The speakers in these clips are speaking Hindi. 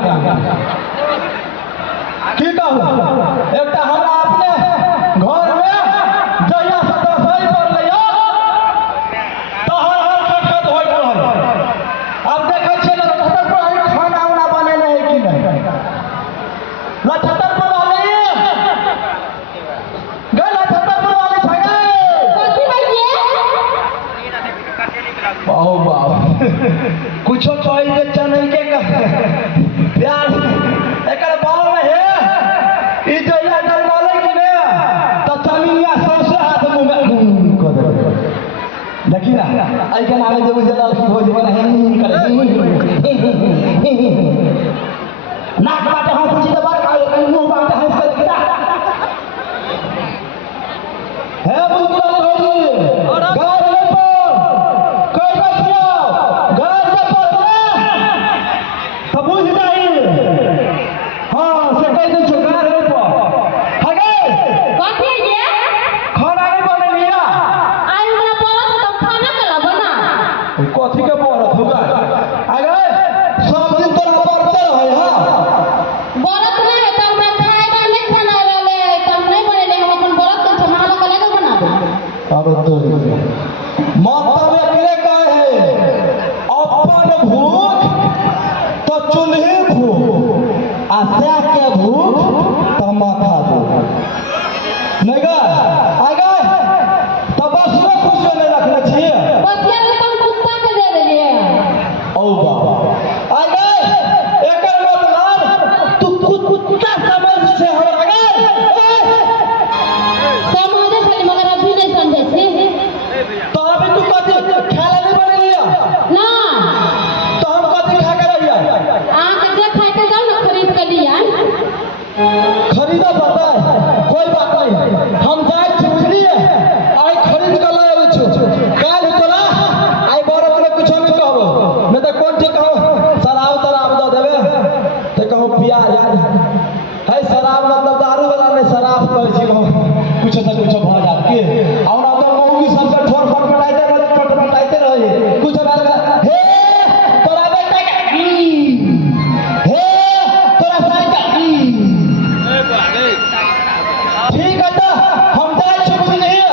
मिला के की कहूँ एक हमरा अपने घर में जहिया से दसई पड़ल तो हर खटखट होइत रहल। अब देखे छियै लछतरपुर खाना उना बनेले है कि नहीं लछतरपुर वाले गए लछतरपुर वाले छगे कथी भइए बाबू बाबू कुछो कहि दे चनई के प्यार एकर बाव में है ई जइया डलवाले कि ने त चमिया सौसे हाथ मुंह में कर दे देखी ना आई के नामे जे मुझे लाल की भोज बना है करे नाक बाटे हम पूछी दबा मुंह बाटे हंस कर देखा है बुलबुल भौजी गार ले पर कोई बचिया गार ले पर तो बुझ जाई हां से कह दे जो गार ले पर हगे कथी ये खाना नहीं बने लिया आई हमरा परत त खाना कला बना कथी के परत होगा आगे सब दिन तोरा बरते रहे हां बरत नहीं है त हमरा खाए का नहीं खाना वाले तम नहीं बनेले हम अपन बरत के संभालो के लगे बना दे अब तो मतलब एकरे कहे है अपन भूख तो चूल्हे भूख आशा के भूख तो माथा भूख नहीं गा आगे तो बस में खुश नहीं रखना चाहिए बतिया के तुम कुत्ता के दे देलिए ओ बाबा आगे एकर मतलब तू कुत्ता समझ से हो आगे समझे खाली मगर अभी नहीं समझे छी तो अभी तू कथी खाला नहीं बने लिया ना तो हम कथी खा के रहिया आके जे खाए के जाओ ना खरीद के लिया खरीदा पता है कोई बात नहीं हम जाए छी बुझलिए आई खरीद के लाए आबै छी काल तोरा आई बरत में कुछ नहीं कहबो नहीं तो कोन ठीक कहो शराब तराब दे देबे तो कहो पिया यार है शराब मतलब दारू वाला नहीं शराब कहै छी कुछ से कुछ भ जात के और तो मौगी सब के ठोर फटफटाइते रहे कुछ बात हे तोरा बेटा के हे तोरा साई का ठीक है तो हम जाए छी बुझलिए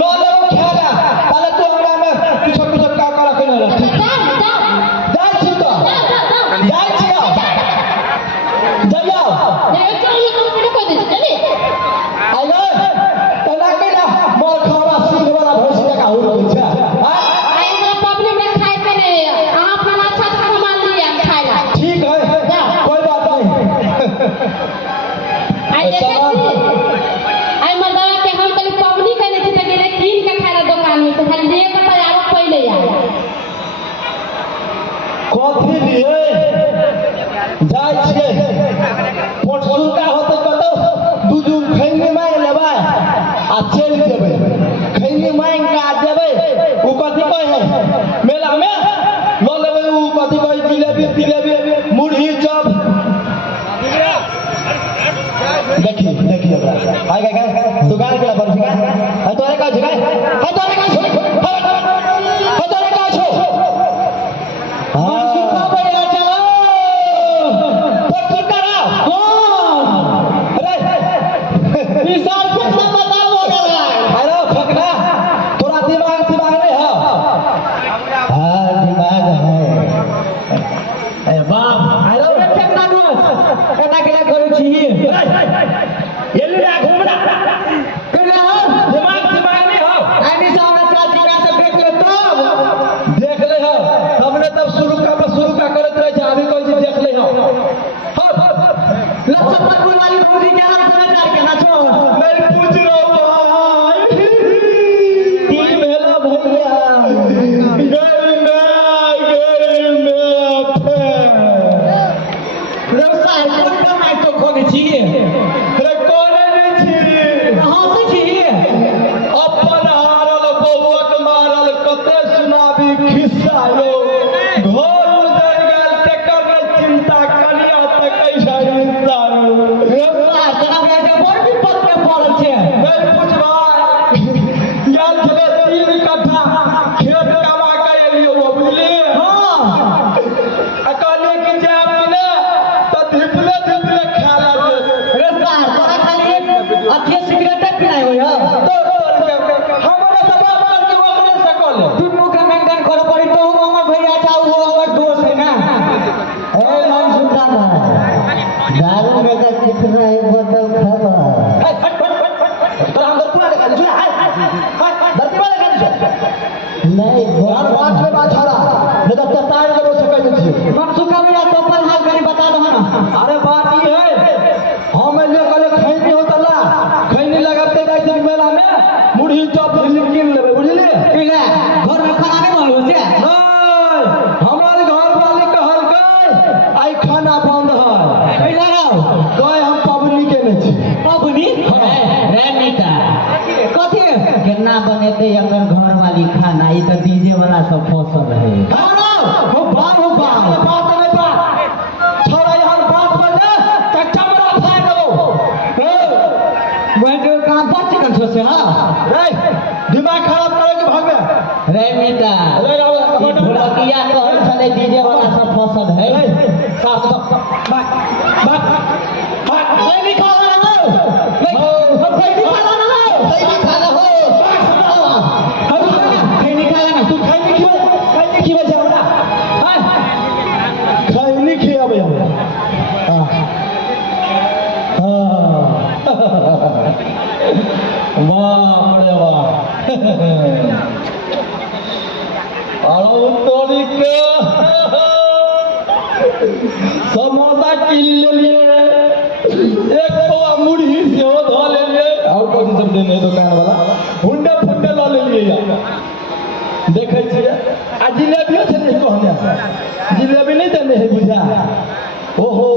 लो लो खेला ताले तू हमरा में कुछ का कर के नहीं रख जाए छी तो जाए छी जइया आइए तना के ना मोर खवा सिंह वाला भैंस का हो रही है हां ठीक है कोई बात नहीं कथी लिए जाय छियै पोटसुका होते कतौ दू खैनी मांग लेबै आ चल जेबै खैनी मांग के आ जेबै उ कथी कहै है मेला में ल लेबै उ कथी कहै जिलेबी मुरही चप देखी ओकरा आइ गए दुकान के पर छिका है तोरे का छिका है तोरे का छो है तोरे का छो हां सुखा बढ़िया चलो पट्टी करा हां अरे हिसाब कितना बताओ होगा अरे फकना तोरा दिमाग नहीं है हां दिमाग है ए बाप अरे फकना दोस्त एटा के करै छी एले घुमरा केला गाली सुना है धरती वाले गाली नहीं यार बात में बात छड़ा नहीं तो कतार में बोल सके नहीं मत सुखा मेरा तो पर हाल करी बता दो ना अरे बात ये है हम ले कले खैनी होता ला खैनी लगाते जाई थी मेला में मुड़ी चॉप किन लेबे बुझली किने घर में खाना के मालूम है नहीं हमारे घर वाले कहल गए आई खाना बंद है कई लगाओ गए हम पबनी के में छी पबनी रे मीठा कथी केना बनेते अगर घर वाली खाना ई तो डीजे वाला सब फसल है हो बात नहीं बात छोरा यहाँ बात बने कच्चा बड़ा फाय दो मैं जो काम पर चिकन से हां रे दिमाग खराब करे के भाग में रे मीठा भुलकिया कहल चले डीजे वाला सब फसल है साफ बात नहीं भी खा रहा हो हम कोई भी खा रहा हो सही भी खाना हो हम खैनी खा रहा तू खैनी की वजह होला हां खैनी खियाबे हम हां वाह बड़े वाह अरे तोरी के समोसा किन ले लिए एक पवा मुड़ी से हो धो ले लिए और कोई सब देने दुकान वाला हुंडे फुंडे ला ले लिए यार देखे छिए आ जिलेबियो से नहीं कहने जिलेबी नहीं देने है बुझा ओहो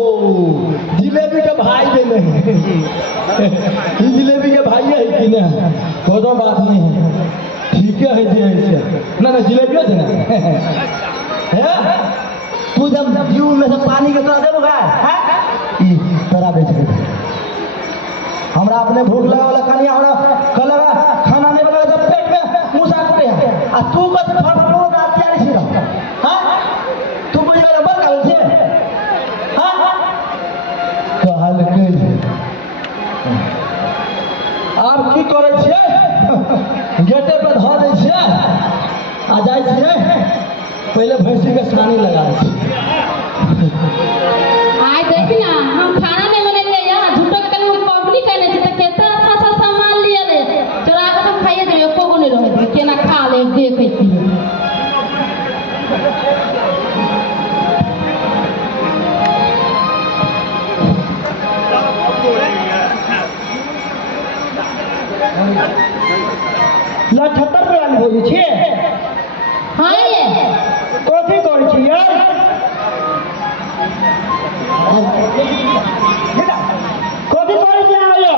जिलेबी के भाई देने हैं ये जिलेबी के भाई है कि ना कोनो बात नहीं है ठीक है जे ऐसे ना जिलेबियो देना है तू जब जीव में से पानी के तरह देबो गाय हैं ई तोरा बेच के हमरा अपने भूख लगा वाला कनिया हमरा कलगा खाना नहीं बना जब पेट में मुसा कुटे आ तू बस फड़फड़ो रात यार छी हां तू बुझा रबर काल छे हां कहल के आप की करे छिए गेटे पे ध दे छिए आ जाय छिए पहले भैंसी के सानी लगा दे आज देखी ना हम खाना नहीं बनेले यार झूठो के कल पब्लिक कहने से तो केतना अच्छा सामान लिए ले चला के तो खाइए दे एको को नहीं रहे केना खा ले देखे छी ला 76 पे वाली बोली छिए हां ये कथी करै छी यार कथी करै छी आयो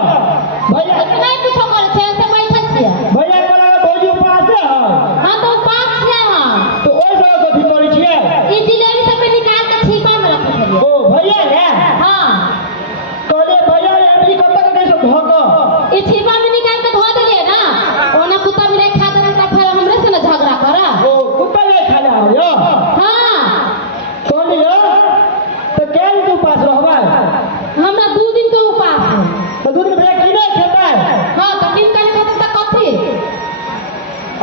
भैया नहीं कुछो करे छे से बैठे छिए भैया कहला भौजी उपास है हां तो पास छिए हां तो ओइ जगह कथी करै छिए ई जिलेबी सब पे निकाल के छिपा में रख दिए ओ भैया है हां कहले भैया ये कब तक कैसे धोक ई छिपा में निकाल के धो दिए ना ओना कुत्ता भी नहीं खा दे तो फिर हमरे से ना झगड़ा करा ओ कुत्ता ले खाना हो यो हां कहलियो तो केन तू पास रहबा हमरा 2 दिन के उपास है तो दूध में भैया की नहीं खाता है हां तो दिन का तो कथी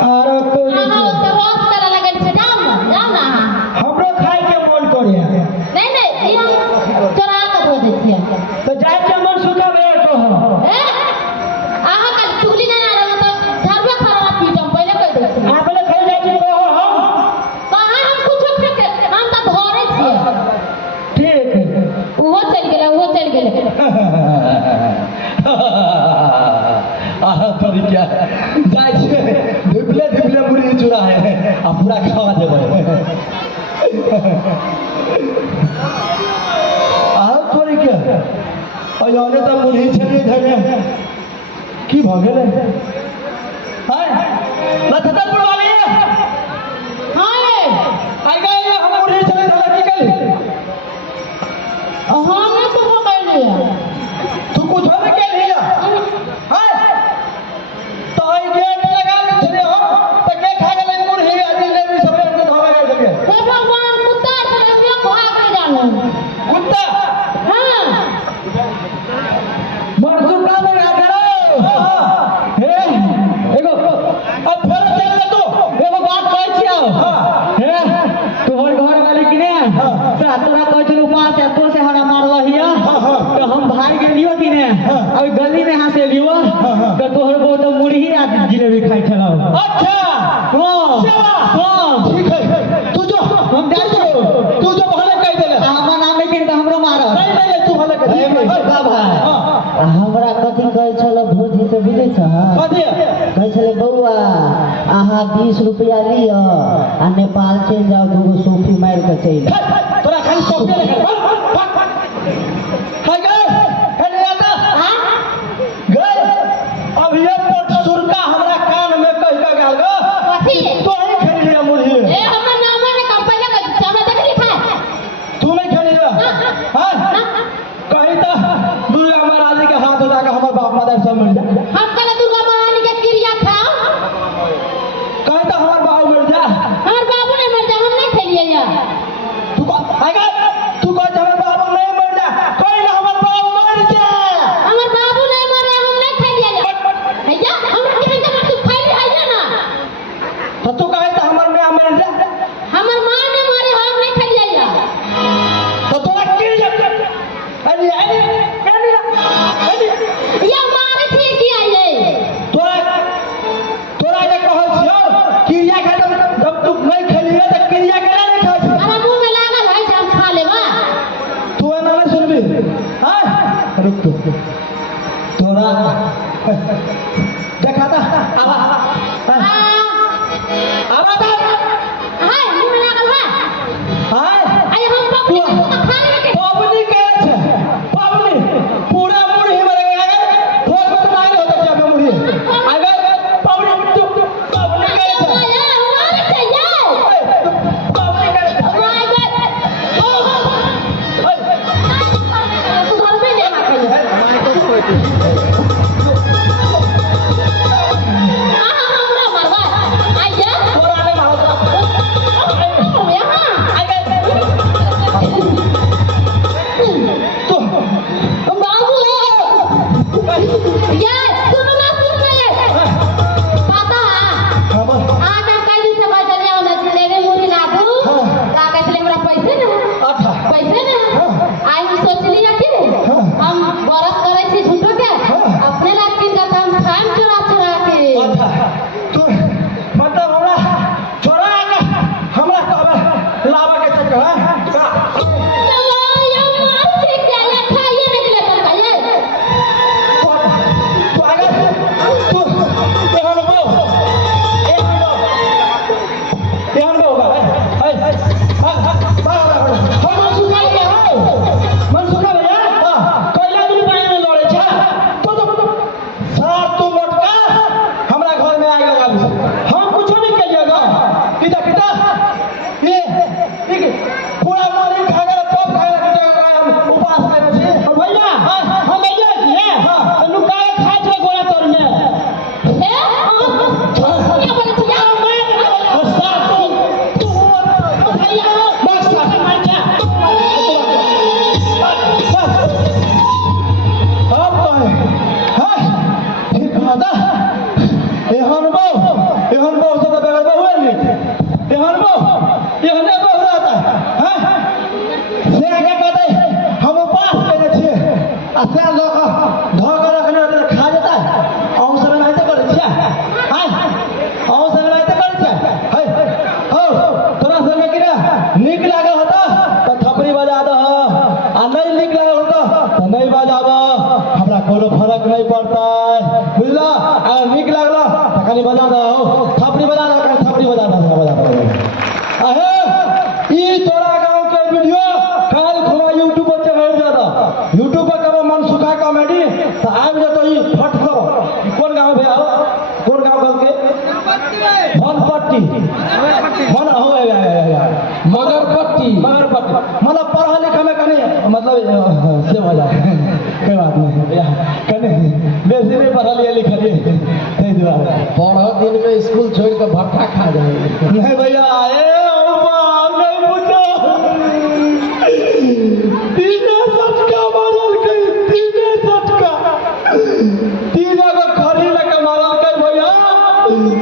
अरे तो हां तो रोज करे लगन से जाओ ना हमरो खाए के मन करे नहीं ई हम चोरा के दे दे छिए तो जाय के मन सुखा भैया तो ए आहा का चुगली ना ना रहो तो झरबे खराब पीटम पहले कह दे छी आप पहले खाई जाय छी तो हम कहां हम कुछ फेंके हम तो धरे छिए ठीक वो चल गेले आहा तोरी क्या जाय छे ढिबले मुड़ी चूड़ा है आ पूरा खावा देबे आहा तोरी क्या अयाने तो मुड़ी छे धरे की भ गेले हाय लथतर पड़वाली हां ये आई गए हम मुड़ी छे धरे की कली हमने तो वो कर लिया तू कुछ और के लिया हाय तो आई गेट लगा के छे हम तो के खा गेले मुड़ी आदि ने भी सब ने धोवे गेले हे भगवान कुत्ता से रबिया खा के जानो कुत्ता हां मरसुका में आ करो हे एगो अब फिर चल ले तू जिलेबी खाई चलाओ। अच्छा हाँ हाँ ठीक है तू जो भले कह देले हमर नाम लेकिन तो हमरो मारो नहीं नहीं तू भले कह दे हमरा कथी कहै छल भोजी से बुझै छ कथी कहै छले बौआ अहाँ 20 रुपया लियो आ नेपाल चल जाओ दूगो सोफी मार के चल तोरा खाली सोफे लगे हाय गए अरे आता हाँ गए अब ये पोट सुरका हमरा कान में कह के गेल गो कथी तो ही खरीद लिया मुर्गी ए हमर नाम है कम पहले हमरा देख लिखा है तू नहीं खरीद हां कहीं तो दुर्गा महाराज के हाथ उठा के हमर बाप माता सब मिल जाए हम कल दुर्गा महारानी के क्रिया खाओ कहीं तो हमर बाबू मिल जा हमर बाबू ने मर जा हम नहीं खेलिए यार तू आएगा तू कह हमर बाबू नहीं मर जा कोई ना हमर बाबू मर जा हमर बाबू नहीं मरे हम नहीं खेलिए यार भैया हम किसी का तू खेली है ना तो तू कहे तो हमर में मर जा हमर मां ने मरे हम नहीं खेलिए यार तो तोरा की जब अरे या मारे छी किया ये तोरा ये कहै छियो क्रिया खत्म जब तू नहीं खेलिए तो क्रिया केना नहीं खाइ छी हमरा मुंह में लागल है जे हम खा लेबा तू एना नहीं सुनबी हां रुक तू तोरा देखा था आवा आवा था हाय मुंह में लागल है हां आई हम पकड़ी खा लेबे पावनी के छै पावनी पूरा मुड़ी में लगे ठोक में तो नहीं होता जब मुड़ी अगर पावनी तू पावनी के छै मारे छै ये पावनी के छै माय गॉड तू घर में ले आ हमरा मरवा आइए तोरा ने मारता तू बाबू ये सुनो ना पता खबर आज हम कल दिन से बात चले आओ ना लेवे मुरी लादू का कहले हमरा पैसे ना अच्छा पैसे ना आई हम सोचली कि हम बरस करे छी झूठो के अपने लाग के का हम खाम चोरा के अच्छा तू मतलब हमरा छोड़ा के हमरा कहबे लावा के चक्कर है या मार के क्या या खाइए निकले तन का ये तू आगे तू एहन बो हम सुना के मन सुना भैया कैला दिन पानी में लड़े छ तो सार तू मोटका हमरा घर में आग लगा दी हम कुछ नहीं कहिएगा किता ये पूरा मारी खा गया तब खा गया हम उपास करे छी भैया हम भैया किए हां लुका के खा छ गोला तोड़ में ए क्या बोले छी यार और सार तू भैया बस मर जा अब तो है ठीक बात एहन बो से तो बगल बहु है एहन बो रहता है से आगे कहते हम उपास करे छिए आ से लोग धो के रखने रहते खा जाता है औ सब नहीं तो करे छिए हां औ सब नहीं तो करे छिए हो तोरा संग किरा नीक लागल होता तो थपड़ी बजा दह आ नहीं नीक लागल होता तो नहीं बजाबा हमरा कोनो फर्क नहीं पड़ता बुझला अगर नीक लागला तो खाली बजा दहो थपड़ी बजा दह थपड़ी बजा दह अहे ई तोरा गांव के वीडियो काल खुला यूट्यूब पर चढ़ जाता यूट्यूब पर कब मन सुखा कॉमेडी तो आब जतो ई फट सब कौन गांव भैया कौन गांव गल के भनपट्टी मन हो मगरपट्टी मतलब पढ़ा लिखा में कहीं मतलब से हो जाए कोई बात नहीं भैया कहीं बेसी नहीं पढ़ा लिया लिखा लिए पढ़ो दिन में स्कूल छोड़ के भट्ठा खा जाएंगे नहीं भैया नहीं पूछो तीने सटका मारल कई तीने को खरी लगे मारल कई भैया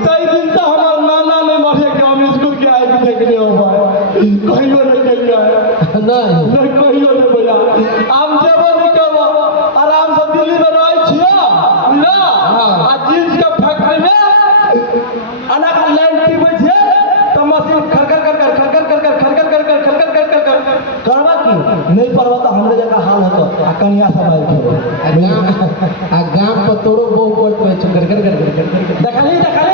कई दिन से हमार नाना ने मरे के हम स्कूल के आए के देख लियो भाई कहियो नहीं कहियो नहीं कहियो नहीं भैया हम जेबो नहीं करबो आराम से दिल्ली में रह छियो ना आ जींस के फैक्ट्री में कनिया समाज खेलो आ गाम पर तोरो बहु कोट में गड़ गड़ गड़ गड़ गड़ देखली देखली